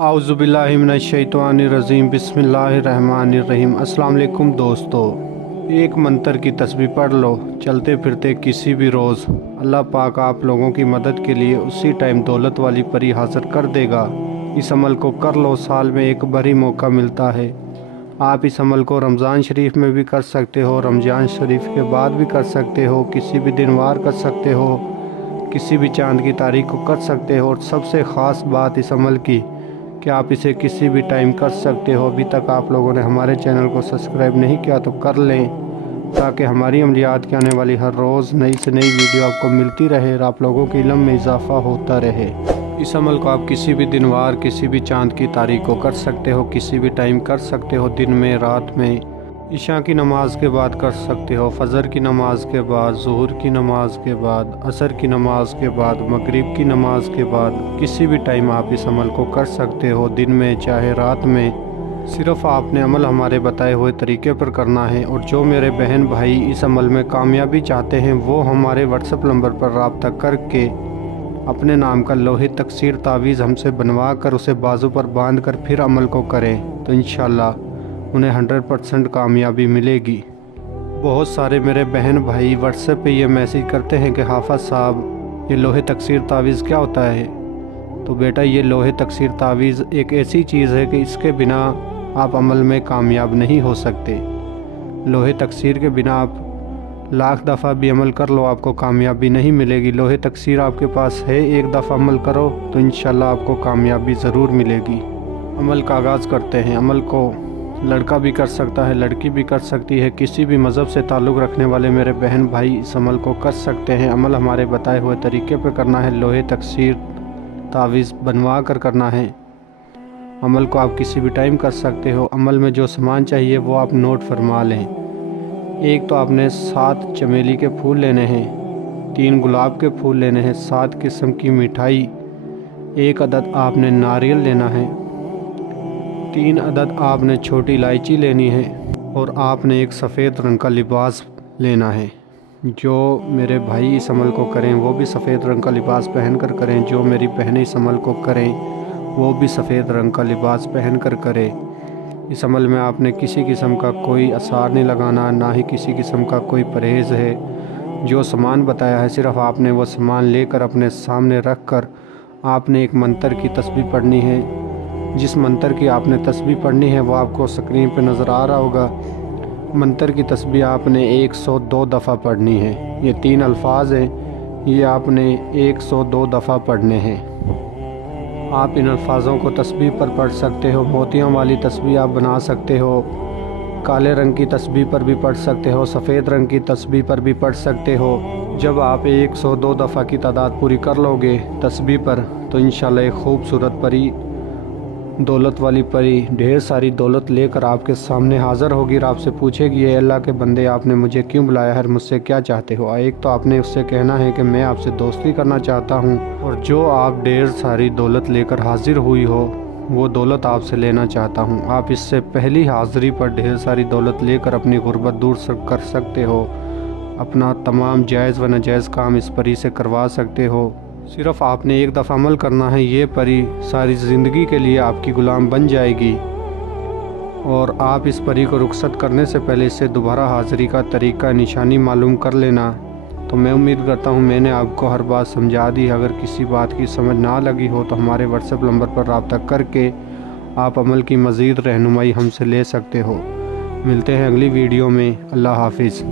आउज़ुबिल्लाहि मिनश्शैतानिर्रजीम बिस्मिल्लाहिर्रहमानिर्रहीम। अस्सलाम वालेकुम दोस्तों, एक मंत्र की तस्बीह पढ़ लो चलते फिरते किसी भी रोज़। अल्लाह पाक आप लोगों की मदद के लिए उसी टाइम दौलत वाली परी हाजिर कर देगा। इस अमल को कर लो, साल में एक बार ही मौका मिलता है। आप इस अमल को रमज़ान शरीफ में भी कर सकते हो, रमज़ान शरीफ के बाद भी कर सकते हो, किसी भी दिन वार कर सकते हो, किसी भी चाँद की तारीख को कर सकते हो। और सबसे ख़ास बात इस अमल की कि आप इसे किसी भी टाइम कर सकते हो। अभी तक आप लोगों ने हमारे चैनल को सब्सक्राइब नहीं किया तो कर लें, ताकि हमारी अमलियात की आने वाली हर रोज़ नई से नई वीडियो आपको मिलती रहे और आप लोगों के इल्म में इजाफ़ा होता रहे। इस अमल को आप किसी भी दिन वार, किसी भी चाँद की तारीख को कर सकते हो, किसी भी टाइम कर सकते हो, दिन में, रात में, इशा की नमाज के बाद कर सकते हो, फजर की नमाज के बाद, ज़ुहर की नमाज के बाद, असर की नमाज के बाद, मगरिब की नमाज के बाद, किसी भी टाइम आप इस अमल को कर सकते हो, दिन में चाहे रात में। सिर्फ़ आपने अमल हमारे बताए हुए तरीके पर करना है। और जो मेरे बहन भाई इस अमल में कामयाबी चाहते हैं वो हमारे व्हाट्सएप नंबर पर रब्ता करके अपने नाम का लोहे तकसीर तावीज़ हमसे बनवा कर उसे बाजू पर बांध कर फिर अमल को करें तो इंशाअल्लाह उन्हें 100% कामयाबी मिलेगी। बहुत सारे मेरे बहन भाई व्हाट्सएप पे ये मैसेज करते हैं कि हाफ़िज़ साहब ये लोहे तकसीर तावीज़ क्या होता है। तो बेटा, ये लोहे तकसीर तावीज़ एक ऐसी चीज़ है कि इसके बिना आप अमल में कामयाब नहीं हो सकते। लोहे तकसीर के बिना आप लाख दफ़ा भी अमल कर लो आपको कामयाबी नहीं मिलेगी। लोहे तकसीर आपके पास है, एक दफ़ा अमल करो तो इंशाल्लाह आपको कामयाबी ज़रूर मिलेगी। अमल का आगाज़ करते हैं। अमल को लड़का भी कर सकता है, लड़की भी कर सकती है, किसी भी मज़हब से ताल्लुक़ रखने वाले मेरे बहन भाई इस अमल को कर सकते हैं। अमल हमारे बताए हुए तरीके पर करना है, लोहे तकसीर तावीज़ बनवा कर करना है। अमल को आप किसी भी टाइम कर सकते हो। अमल में जो सामान चाहिए वो आप नोट फरमा लें। एक तो आपने 7 चमेली के फूल लेने हैं, 3 गुलाब के फूल लेने हैं, 7 किस्म की मिठाई, 1 अदद आपने नारियल लेना है, 3 अदद आपने छोटी इलायची लेनी है और आपने एक सफ़ेद रंग का लिबास लेना है। जो मेरे भाई इस अमल को करें वो भी सफ़ेद रंग का लिबास पहन कर करें, जो मेरी बहनें इस अमल को करें वो भी सफ़ेद रंग का लिबास पहन कर करें। इस अमल में आपने किसी किस्म का कोई असर नहीं लगाना, ना ही किसी किस्म का कोई परहेज़ है। जो सामान बताया है सिर्फ़ आपने वो सामान लेकर अपने सामने रख कर आपने एक मंत्र की तस्बीह पढ़नी है। जिस मंत्र की आपने तस्बीह पढ़नी है वो आपको स्क्रीन पर नज़र आ रहा होगा। मंत्र की तस्बीह आपने 102 दफ़ा पढ़नी है। ये 3 अल्फाज हैं, ये आपने 102 दफ़ा पढ़ने हैं। आप इन अल्फाज़ों को तस्बीह पर पढ़ सकते हो, मोतियों वाली तस्बीह आप बना सकते हो, काले रंग की तस्बीह पर भी पढ़ सकते हो, सफ़ेद रंग की तस्बीह पर भी पढ़ सकते हो। जब आप 102 दफ़ा की तादाद पूरी कर लोगे तस्बीह पर तो इंशाल्लाह एक खूबसूरत परी, दौलत वाली परी ढेर सारी दौलत लेकर आपके सामने हाज़िर होगी और आपसे पूछेगी, ये अल्लाह के बंदे आपने मुझे क्यों बुलाया है, मुझसे क्या चाहते हो। एक तो आपने उससे कहना है कि मैं आपसे दोस्ती करना चाहता हूँ, और जो आप ढेर सारी दौलत लेकर हाज़िर हुई हो वो दौलत आपसे लेना चाहता हूँ। आप इससे पहली हाज़िरी पर ढेर सारी दौलत लेकर अपनी गुर्बत दूर कर सकते हो, अपना तमाम जायज़ व नाजायज़ काम इस परी से करवा सकते हो। सिर्फ़ आपने एक दफ़ा अमल करना है, ये परी सारी ज़िंदगी के लिए आपकी ग़ुलाम बन जाएगी। और आप इस परी को रुखसत करने से पहले इससे दोबारा हाज़िरी का तरीक़ा निशानी मालूम कर लेना। तो मैं उम्मीद करता हूँ मैंने आपको हर बात समझा दी। अगर किसी बात की समझ ना लगी हो तो हमारे व्हाट्सएप नंबर पर रब्ता करके आप अमल की मज़ीद रहनुमाई हमसे ले सकते हो। मिलते हैं अगली वीडियो में। अल्लाह हाफिज़।